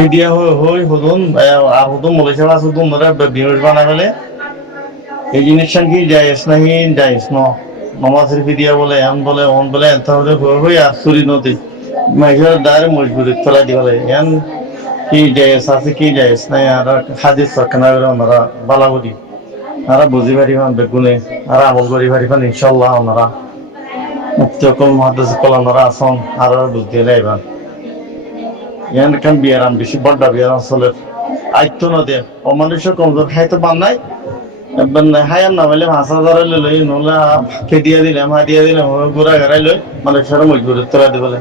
ফিদিয়া হই হুদুন আর হুদুন বলেছে আছে হুদুন ধরে বিনিয়োগ বানাই ফেলে এই জিনিসটা কি জায়েজ নাকি জায়েজ ন নমাজের ফিদিয়া বলে এমন বলে অন বলে তাহলে হই আর চুরি নদী মাইকের দাঁড়ে মজবুরি তোলা দি বলে এন কি জায়েজ আছে কি জায়েজ নাই আর হাদিস সরকার করে ওনারা বালাবদি আর বুঝি পারিবেন বেগুনে আর আমল করি পারিবেন ইনশাল্লাহ ওনারা মুক্তি কল মহাদেশ কল ওনারা আসন আর বুঝতে লাইবেন ইয়ান কান বিয়ারাম বেশি বড় বিয়ারাম চলে আইতো না দে অমানুষের কমজোর খাইতে পান নাই হায়ার না বলে ভাষা ধরে লই নলা ফেদিয়া দিলাম হাদিয়া দিলাম ঘুরা ঘেরাই লই মানুষের মজবুরি তোলা দি বলে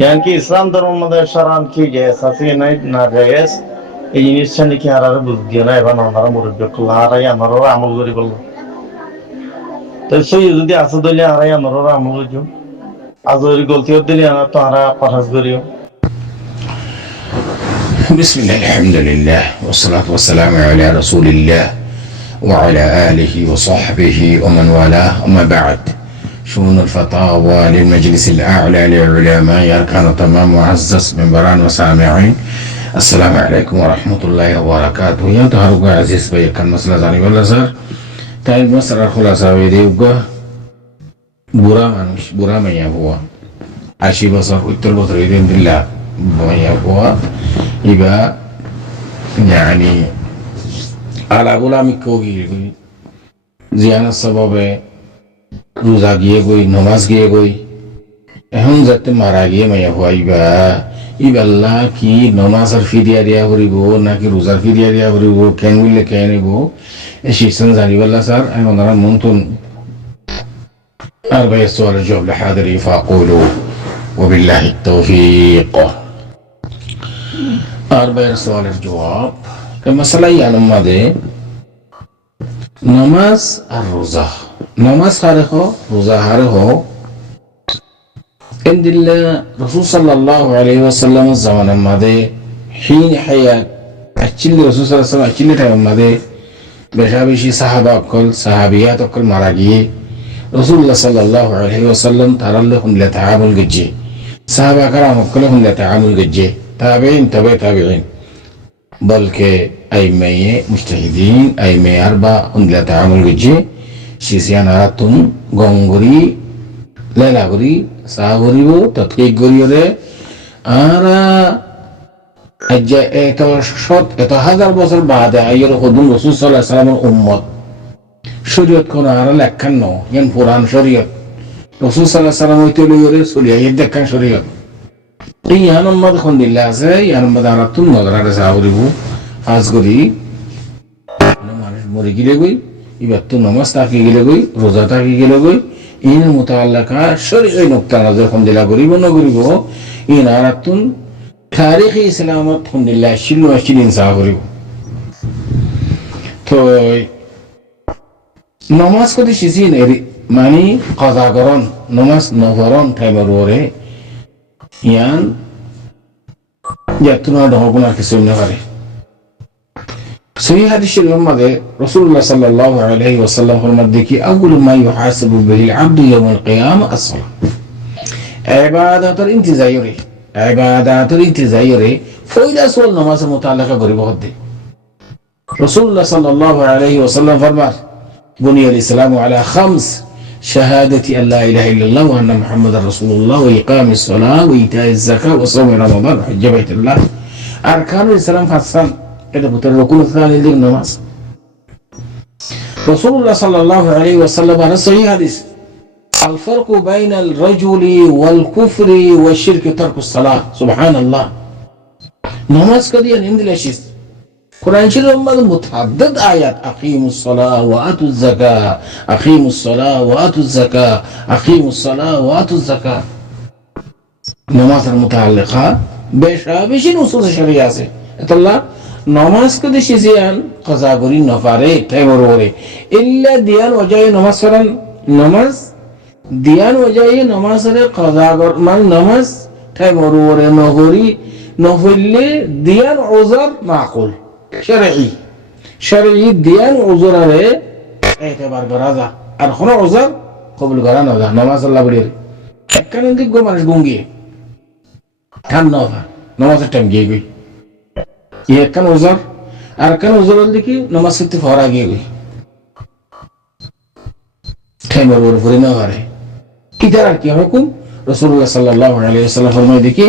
ইয়ান কি ইসলাম ধর্ম মধ্যে সারান কি জায়েজ আছে নাই না জায়েজ এই জিনিসটা নাকি আর বুঝতে না এবার ওনারা মুরব্বী করলো আরাই আমারও আমল করি বললো তো সেই যদি আসো দিলে আরাই আমারও আমল করিও আজ ওই গলতি দিলে আনা তো আরা পাঠাস করিও بسم الله الحمد لله والصلاة والسلام على رسول الله وعلى آله وصحبه ومن والاه أما بعد شؤون الفتاوى للمجلس الأعلى للعلماء أركان تمام معزز منبران وسامعين السلام عليكم ورحمة الله وبركاته يا تهرب عزيز بي كان مسألة زاني والله صار تايب مسألة الخلاصة ويديوغا برا من يهوى عشي بصر ويتر بصر يدين بالله من يهوى يبقى يعني على غلامي كوغي زيانة سببه روزا গিয়ে গই নামাজ গিয়ে গই এখন যাতে মারা গিয়ে মাইয়া হইবা ইবাল্লাহ কি নামাজ আর ফিদিয়া দিয়া করিব নাকি রোজার ফিদিয়া দিয়া করিব কেন বললে কেন নিব এই শিক্ষণ জানিবাল্লাহ স্যার আমি ওনারা মন্তন আর ভাই السؤال الجواب لحاضري فأقولوا وبالله التوفيق আর ভাই السؤال الجواب المسألة يعني ماذا নামাজ আর রোজা নামাজ হারে হো রোজা হারে হো عند الله رسول صلى الله عليه وسلم الزمان الماضي حين حياة أجل رسول صلى الله عليه وسلم أجل تايم الماضي بشابشي صحابة أكل صحابيات أكل مراجي رسول الله صلى الله عليه وسلم ترى لهم لتعامل جدي صحابة كرام كلهم لتعامل جدي تابعين تابعين بل كي أئمة مجتهدين أئمة أربعة هم لتعامل جدي شيسيان أراتون غونغوري লেলা করি চাহ করিব তৎকিক করিওরে আর এত হাজার বছর বাদে আইয়ের হদুন রসুল সাল্লাল্লাহু আলাইহি ওয়াসাল্লামের উম্মত শরীয়ত কোন আর লেখান ন ইয়ান পুরান শরীয়ত রসুল সাল্লাল্লাহু আলাইহি ওয়াসাল্লাম হইতে লইরে চলিয়া এই দেখান শরীয়ত এই ইয়ান উম্মত কোন দিল্লা আছে ইয়ান উম্মত আর তুন নজরারে চাহ করিব আজ করি মানুষ মরে গিলে গই এবার তো নামাজ তাকি গেলে গই রোজা তাকি গেলে গই ইন মুতাআল্লাকা শরঈ নুকতা নজর খন্দিলা করিব না করিব ইন আরাতুন তারিখি ইসলামত খন্দিলা শিলু আশিল ইনসা করিব তো নামাজ কদি শিসিন এরি মানে কাজা করন নামাজ নফরন টাইমর ওরে ইয়ান ইয়াতুনা দহগুনা কিছু না পারে صحيح هذا الشيء الماضي رسول الله صلى الله عليه وسلم فرمى كي أول ما يحاسب به العبد يوم القيامة الصلاة عبادات الانتزايري فإذا سؤال نماز متعلقة قريبا هدي رسول الله صلى الله عليه وسلم فرمى بني الإسلام على 5 شهادة أن لا إله إلا الله وأن محمد رسول الله وإقام الصلاة وإيتاء الزكاة وصوم رمضان وحج بيت الله أركان الإسلام خمسة এটা পুত্র রকুন الثاني للنماز رسول الله صلى الله عليه وسلم هذا صحيح حديث الفرق بين الرجل والكفر والشرك ترك الصلاة سبحان الله نماز كديان عند الاشياء قرآن شريف متعدد آيات أقيموا الصلاة وآتوا الزكاة أقيموا الصلاة وآتوا الزكاة أقيموا الصلاة وآتوا الزكاة نماز المتعلقة بشي نصوص الشريعة الله نماز كده شيئان قضا قري نفاره تيمور وره إلا ديان وجاي نماز فرن نماز ديان وجاي نماز ره قضا قر من نماز تيمور وره نهوري نفل ديان عذر معقول شرعي ديان عذر ره اعتبار قرازا أرخنا عذر قبل قران هذا نماز الله بدير كان عندك قوم مانش قونجي كان نوفا نماز تام جيجي একখান ওজর আর একখান ওজর দেখি নামাজ পড়তে হওয়ার আগে গই টাইমের উপরে না হারে ইটার আর কি হুকুম রাসূলুল্লাহ সাল্লাল্লাহু আলাইহি ওয়াসাল্লাম ফরমায় দেখি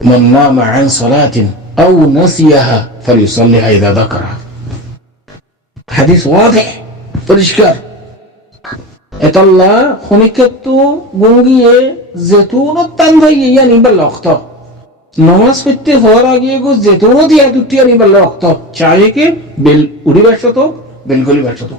মান নামা আন সালাতিন আও নাসিয়াহা ফালিউসাল্লিহা ইযা যাকারা হাদিস ওয়াজি পরিষ্কার এতাল্লাহ খনিকতু গুঙ্গিয়ে যেতুনত তান ভাইয়ে ইয়ানি বাল্লাহত নামাজ পড়তে হওয়ার আগে গো যেতুনত ইয়া দুটি ইয়ানি বাল্লাহত চাহে কি বেল উড়ি বাসত বেল গলি বাসত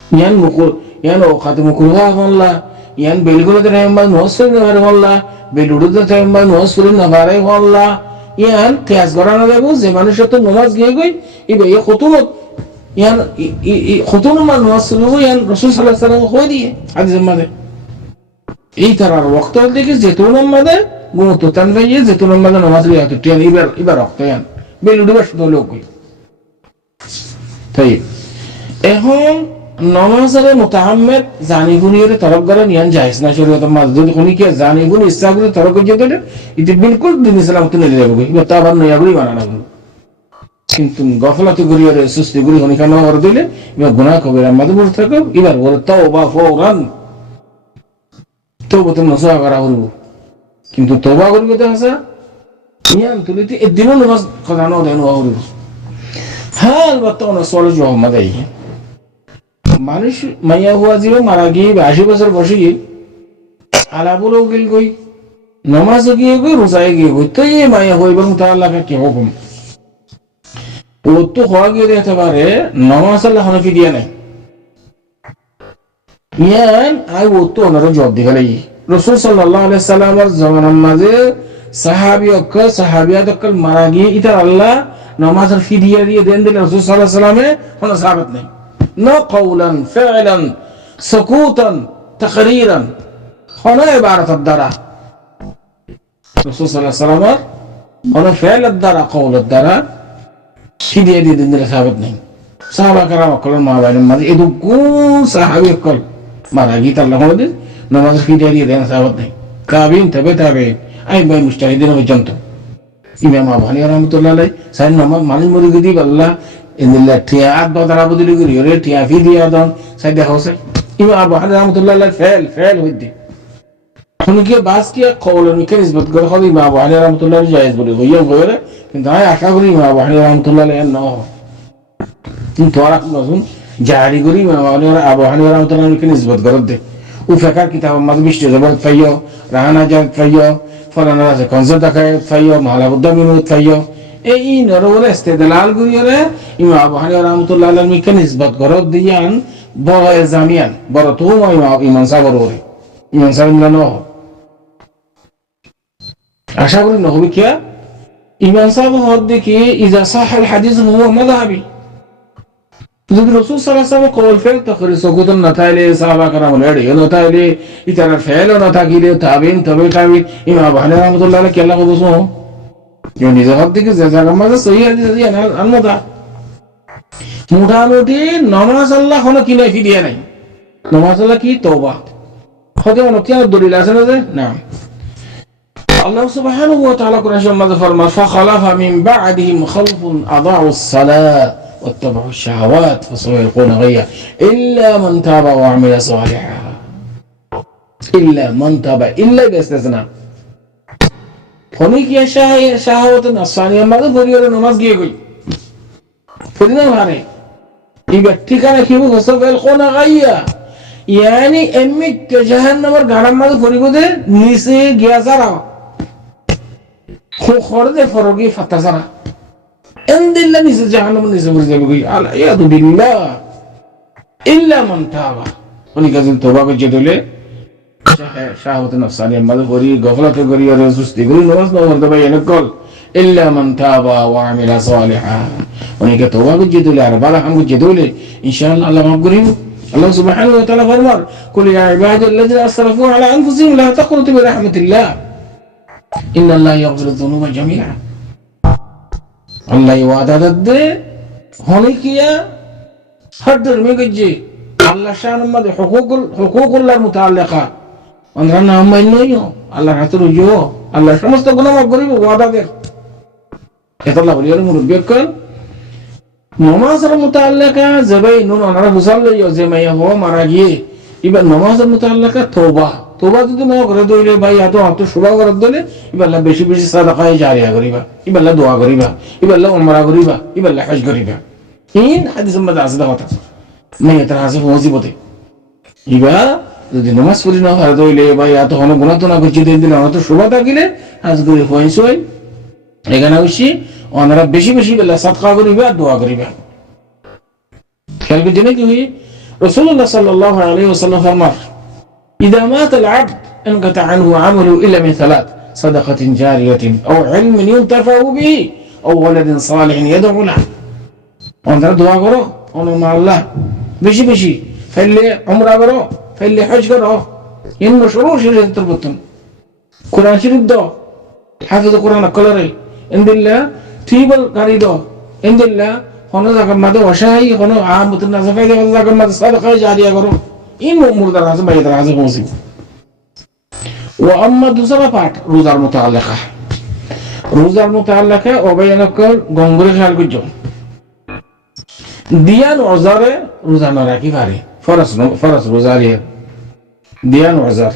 ইয়ান মুকুল ইয়ান ওখাতে মুকুলহা হল্লা ইয়ান বেল গলিতে নামা নামাজ পড়তে পারে হল্লা বেল উড়িতে নামা নামাজ পড়তে না পারে হল্লা ইয়ান তেজ গরানো দেবো যে মানুষ তো নামাজ গিয়ে গই ইবে এই খতুমত ইয়ান খতুন মা নামাজ পড়বো ইয়ান রাসূল সাল্লাল্লাহু আলাইহি ওয়াসাল্লাম কই দিয়ে হাদিসের মধ্যে এই তারার ওয়াক্ত দেখি যেতুনের মধ্যে গুমত তান ভাইয়ে যেতুনের মধ্যে নামাজ লিয়া তো টিয়ান এবার ওয়াক্ত ইয়ান বেল উড়িবার শুধু লোক তাই এখন নামাজের মুতাআম্মিদ জানি গুনিয়ের তরফ গরে নিয়ান জায়েজ না শরীয়তের মাঝে যদি কোনি কে জানি গুনি ইচ্ছা করে তরফ করে যেতে এটা বিলকুল দিন ইসলাম তো নিয়ে যাবে এটা তো আবার নয়া গুলি বানানো কিন্তু গফলাতে গুরিয়ের সুস্তি গুলি হনি কেন ওর দিলে এবার গুনাহ কবিরা মাঝে বসে থাকো এবার ওর তওবা ফওরান তওবা তো নসা করা হইব কিন্তু তওবা করবে তো আছে নিয়াম তুলিতে এদিনও নামাজ খজানো দেন হইব হাল বর্তমানে সওয়াল জবাব মাদাই মানুষ মাইয়া হুয়া জিরো মারা গিয়ে 80 বছর বসে গিয়ে আলাবুলো গেল গই নামাজ গিয়ে গই রোজায় গিয়ে গই তো এই মাইয়া হই বরং তার আল্লাহকে কি হুকুম ও তো হওয়া গিয়ে দেখতে পারে নামাজ আল্লাহ হানাফি দিয়া নাই ইয়ান আই ও তো ওনারও জবাব দিয়ে গেল রাসূল সাল্লাল্লাহু আলাইহি সাল্লামের জামানার মাঝে সাহাবিয়াত মারা গিয়ে ইতা আল্লাহ নামাজের ফিদিয়া দিয়ে দেন দিলেন রাসূল সাল্লাল্লাহু আলাইহি সাল্লামে কোনো সাহাবত নেই না কওলান ফি'লান সুকুতান তাকরীরান কোন ইবারতের দ্বারা রাসূল সাল্লাল্লাহু আলাইহি সাল্লামের কোন ফি'লের দ্বারা কওলের দ্বারা ফিদিয়া দিয়ে দেন দিলেন সাহাবত নেই সাহাবা کرام কলম মা বাইনের মাঝে এদু কোন সাহাবী কল মারা গিয়ে আল্লাহ আমাদের নামাজের ফিদিয়া দিয়ে দেন সাহাবত নেই তাবিন তবে আই ভাই মুস্তাহিদিন পর্যন্ত ইমাম আবু হানিফা রাহমাতুল্লাহ আলাইহি সাইন নামাজ মালিক মুরিদি দি আল্লাহ ইন্দিল্লাহ টিয়া আদ বদরা বদলি করি রে টিয়া ফিদিয়া দন সাই দেখো সাই ইমাম আবু হানিফা রাহমাতুল্লাহ আলাইহি ফেল হইদি উনকে বাস কি কওলন কে নিসবত করে খদি ইমাম আবু হানিফা রাহমাতুল্লাহ জায়েজ বলে হইয়া গয়রে কিন্তু আমি আশা করি ইমাম আবু হানিফা রাহমাতুল্লাহ আলাইহি ন কিন্তু আর নতুন জারি করি ইমাম আবু হানিফা রাহমাতুল্লাহ কে নিসবত করে দে ও ফিকার কিতাব মাঝে বিশটি জবর ফাইয়ো রাহানা জাত ফাইয়ো ফলানা আছে কনসেপ্ট দেখায় ফাইয়ো মালাবুদ্দা মিনুত ফাইয়ো এই নরওয়ালা ইস্তেদলাল করিরে ইমাম আবু হানিফা রাহমাতুল্লাহ আলাইহি কে নিসবত করে দিয়ান বড় জামিয়ান বড় তো ইমাম সাহেব ওরে ইমাম সাহেব না আশা করি না হবে কি ইমাম সাহেব হদ দেখি ইজা সাহাল হাদিস হুয়া মাযহাবি যদি রাসূল সাল্লাল্লাহু আলাইহি ওয়াসাল্লাম কওল ফেল তাখরি সুকুতুন না তাইলে সাহাবা کرام লড়ে না তাইলে ইতারা ফেল না থাকিলে তাবিন তবে তাবিন ইমাম আবু হানিফা রাহমাতুল্লাহ আলাইহি কেলা কবসো যে নিজে হদ দেখি যে জায়গা মাঝে সহি হাদিস দিয়া না আনমতা মোটামুটি নামাজ আল্লাহ কোন কি নাই ফিদিয়া নাই নামাজ আল্লাহ কি তওবা খোদে অনেক দলিল আছে না যে না আল্লাহ সুবহানাহু ওয়া তাআলা কোরআনের মধ্যে ফরমান ফাখালাফা মিন বা'দিহিম খালফুন আদাউস সালাত واتبعوا الشهوات فسوف يلقون غيا الا من تاب وعمل صالحا الا من تاب الا باستثناء ফনি কি শাহাওয়াত নফসানিয়া মাঝে পরিবারের নামাজ গিয়ে গই ফরিনা মানে এই ব্যক্তিখানে কি ফসল يلقون غيا يعني এমনি জাহান্নামের গাড়ার মাঝে পরিবদে নিচে গিয়া যারা খরদে ফরগি ফাতাসারা এন্দিল্লা নিচে জাহান্নামের নিচে পড়ে যাবে কই আলাইয়াদু বিল্লাহ ইল্লা মান তাবা উনি কাজে তওবা করে দিলে শাহাওয়াত নফসানিয়া মাঝে পরি গফলাতে করি আর সুস্তি করি নামাজ না পড়তে পারে নকল ইল্লা মান তাবা ওয়া আমিলা সালিহা উনি কে তওবা করে দিলে আর ভালো কাম করে দিলে ইনশাআল্লাহ আল্লাহ মাফ করিব আল্লাহ সুবহানাহু ওয়া তাআলা ফরমান কুল ইয়া ইবাদাল্লাযিনা আসরাফু আলা আনফুসিহিম লা তাকনুতু মির রাহমাতিল্লাহ ইন্নাল্লাহা ইয়াগফিরু যুনুবা জামিআ আল্লাহ ওয়াদা দে হনি কিয়া হাদ্দুর মিগজি আল্লাহ শানের মধ্যে হুকুকুল্লাহর মুতাআল্লিকা আমরা নাম মাইনইও আল্লাহর হাতে রইও আল্লাহ সমস্ত গুনাহ মাফ করিব ওয়াদা দে এতলা বলি আর মুরব্বী কল নমাজের মুতাল্লাকা জবাই নুন ওনারা বুঝাল লইও যে মাইয়া হওয়া মারা গিয়ে এবার নমাজের মুতাল্লাকা তওবা তওবা যদি না করে দইলে ভাই এত শুভা করে দিলে এবার বেশি বেশি সাদাকায়ে জারিয়া করিবা এবার দোয়া করিবা এবার উমরা করিবা এবার হজ করিবা ইন হাদিসের মধ্যে আছে কথা মেয়ে তার আছে মুসিবতে এবার যদি নমাজ পড়ি না হয় দইলে ভাই এত হন গুনাহ তো না করছি দিলে অত শুভা থাকিলে আজ করে হইছে এখানে হইছি ওনারা বেশি বেশি বেলা সাদকা করিবা দোয়া করিবা খেয়াল করে জেনে কি হই রাসূলুল্লাহ সাল্লাল্লাহু আলাইহি ওয়াসাল্লাম ফরমান ইদা মাত আল-আবদ انقطع عنه عمله الا من ثلاث صدقه جاريه او علم ينتفع به او ولد صالح يدعو له ওনারা দোয়া করো ওনা আল্লাহ বেশি বেশি ফেললে উমরা করো ফেললে হজ করো ইন শুরু শরীয়তের প্রথম কোরআন শরীফ দাও হাফিজ কোরআন কলরে ইনদিল্লাহ টিবল গাড়ি দাও ইনদিল্লাহ কোনো জায়গার মধ্যে অসহায় কোনো আমতুন না জাফাই কোনো জায়গার মধ্যে সাদকা জারিয়া করো ইন মুরদার আছে বাইদার আছে পৌঁছি ও আম্মা দুসরা পাঠ রোজার মুতাআল্লাকা অবয়ানকর গঙ্গরে খেয়াল করছো দিয়ান ওজারে রোজা না রাখি পারে ফরজ রোজারে দিয়ান ওজার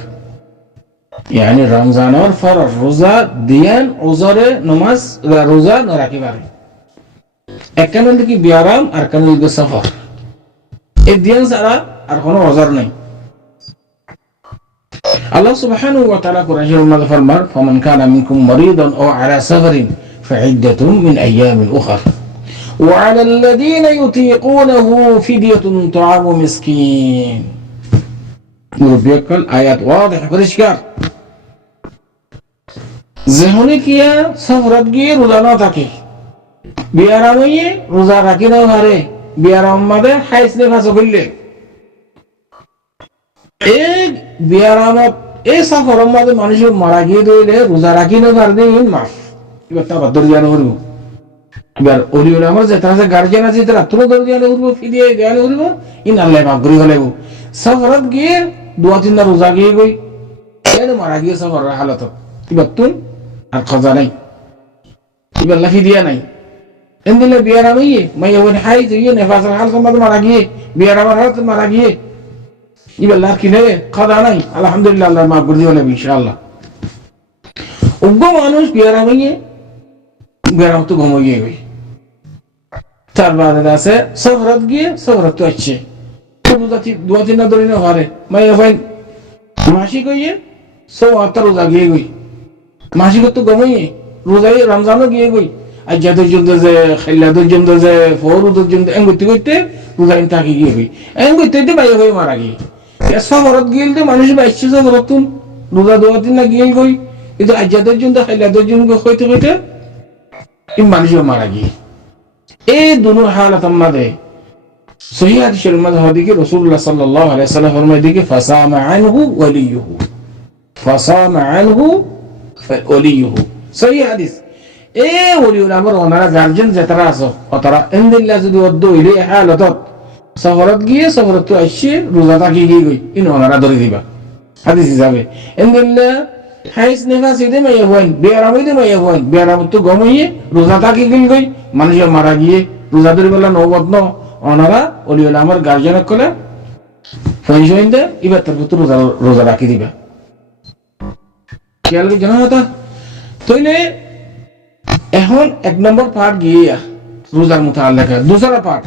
يعني رمضان और फरज रोजा दियान ওজারে নামাজ রোজা না রাখি পারে একখান কি বিয়ারাম আর কান হইল সফর এই দিয়ান ছাড়া আর কোনো ওজার নাই আল্লাহ সুবহানাহু ওয়া তাআলা কোরআনের মধ্যে ফরমান ফামান কানা মিনকুম মারিদান আও আলা সাফারিন ফাইদ্দাতুম মিন আইয়ামিন উখর ওয়া আলা আল্লাযীনা ইউতীকুনাহু ফিদিয়াতুন তুআমু মিসকিন মুরব্বিয়াকাল আয়াত ওয়াদিহ পরিষ্কার যেহনে কিয়া সফরত গিয়ে রোজা না থাকে বিয়ারামে রোজা রাখি না পারে বিয়ারাম মাদে হাইস নে ফাঁস করলে এই বিয়ারামত এই সফরের মাঝে মানুষের মারা গিয়ে দইলে রোজা রাখি না পারবে ইন মাস এবার তা বাদ দিয়া নরব এবার ওলি ওলা আমার যেটা আছে গার্জিয়ান আছে তারা তুলো দর দিয়া নরব ফিদিয়ে দিয়া নরব ইন আল্লাহ মাফ করি হলেও সফরত গিয়ে দুয়া তিন রোজা গিয়ে গই এর মারা গিয়ে সফরের হালত এবার তুই আর খজা নাই এবার লাফি দিয়া নাই এন্দিলে বিয়ারামে মাইয়া ওই হাই দিয়ে নেফাসের হালত মারা গিয়ে বিয়ারামের হালত মারা গিয়ে এবার লাভ কি নেবে খজা নাই আলহামদুলিল্লাহ আল্লাহ মাফ করে দিও নেবে ইনশাআল্লাহ উগ্র মানুষ বিয়ারামে বিয়ারাম তো ঘুমো গিয়ে গই তার বাদে আছে সফরত গিয়ে সফরত তো আছে দুয়া তিন ধরে না হারে মাইয়া ভাই মাসি কইয়ে সো আত্মা রোজা গিয়ে গই মাসি তো গমই রোজাই রমজানও গিয়ে গই আর যাদের জন্য যে খেলাদের জন্য যে ফরুদের জন্য এঙ্গতি করতে রোজাইন তাকে গিয়ে গই এঙ্গতি তো মাইয়া ভাই মারা গিয়ে সফরত গিয়ে মানুষ বাইছে সফরত তুন রোজা দুয়া তিন না গিয়ে গই কিন্তু আর যাদের জন্য খেলাদের জন্য হইতে হইতে এই মানুষ মারা গিয়ে এই দুনো হালত আমাদের সহিহ হাদিসের মধ্যে হদিকে রাসূলুল্লাহ সাল্লাল্লাহু আলাইহি ওয়াসাল্লাম ফরমায় দিকে ফাসামা আনহু ওয়ালিয়ুহু সহিহ হাদিস এই ওলিউল আমর ওনারা গার্জিয়ান যেতারা আছে ওতারা ইনদিল্লাহ যদি ওদ্দ হইলে হালত সফরত গিয়ে সফরত তো আইছে রোজা থাকি গিয়ে গই ইন ওনারা ধরে দিবা হাদিস হিসাবে ইনদিল্লাহ হাইস নেফাস ইদে মাইয়া হইন বিয়ারাম ইদে মাইয়া হইন বিয়ারাম তো গমইয়ে রোজা থাকি গই মানুষ মারা গিয়ে রোজা ধরে বলা নবদ ন ওনারা ওলিউল আমর গার্জিয়ান কলে ফয়জইন দে এবার তার পুত্র রোজা রাখি দিবা খেয়াল করে জানা হতা তইলে এখন এক নম্বর পার্ট গিয়া রোজার মুতাআল্লাকা দুসরা পার্ট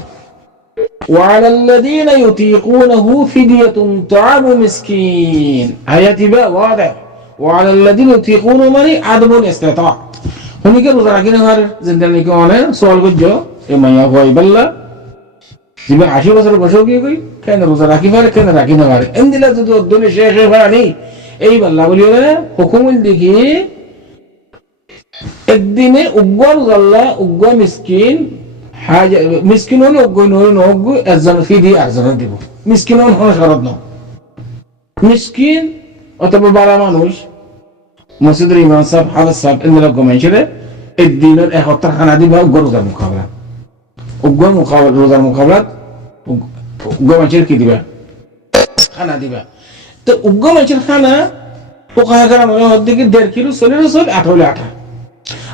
وعلى الذين يطيقونه فدية طعام مسكين آياتي بقى واضح وعلى الذين يطيقونه মানে عدم الاستطاع হুনিকে রোজা রাখি না আর জিন্দানি কে মানে সওয়াল করছো এ মাইয়া হই বল্লা জিবা 80 বছর বসে গিয়ে কই কেন রোজা রাখি পারে কেন রাখি না পারে এন্দিলা যদি দুনিয়া শেষ হয়ে পারে এই বল্লা বলিও হুকুমুল দেখি একদিনে উগ্র আল্লাহ উগ্র মিসকিন হাজা মিসকিন হলে উগ্র নগ্র একজন ফিদি আরজন দিব মিসকিন হল শরত না মিসকিন অথবা বালা মানুষ মসজিদের ইমাম সাহেব হাফেজ সাহেব এগুলো গমেছিল একদিনের এক হত্যার খানা দিবা উগ্র রোজার মোকাবেলা উগ্র মোকাবেলা রোজার মোকাবেলা উগ্র মানুষের কি দিবা খানা দিবা তো উগ্র মানুষের খানা পোকা কারণ দিকে 1.5 কিলো চলে চল 8 হলে 8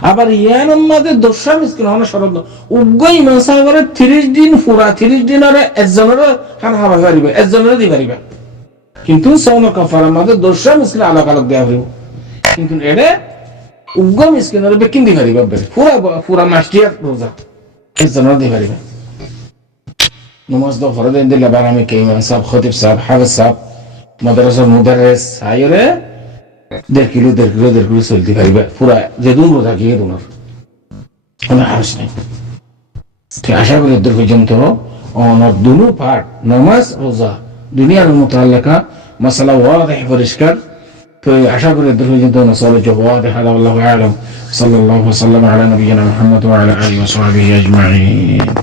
আবার ইয়ানোর মাঝে দোষা মিসকিন হন শরৎ উগ্র ইমান সাহেবের 30 দিন পুরা 30 দিনের একজনের খান খাওয়া পারিবে একজনের দি পারিবে কিন্তু সৌন কাফারার মাঝে দোষা মিসকিন আলাদা আলাদা দেওয়া হইব কিন্তু এটা উগ্র মিসকিনের বেকিন দি পারিবে পুরা পুরা মাস্টিয়ার রোজা একজনের দি পারিবে নমাজ দো ফরজ দিলে বারামি কে ইমাম সাহেব খতিব সাহেব হাফেজ সাহেব মাদ্রাসার মুদাররিস আইরে 1.5 কিলো চলতে পারিবে পুরা যেদিন রোজা গিয়ে তোমার কোনো হাস নেই ঠিক আশা করি এদের পর্যন্ত অনর দুনো পাঠ নামাজ রোজা দুনিয়ার মুতাআল্লিকা মাসালা ওয়াদিহ পরিষ্কার তো আশা করি এদের পর্যন্ত নসলে ওয়াদিহ আল্লাহু আ'লাম সাল্লাল্লাহু আলা নবিয়িনা মুহাম্মদ ওয়া আলা আলিহি ওয়া সাহবিহি আজমাইন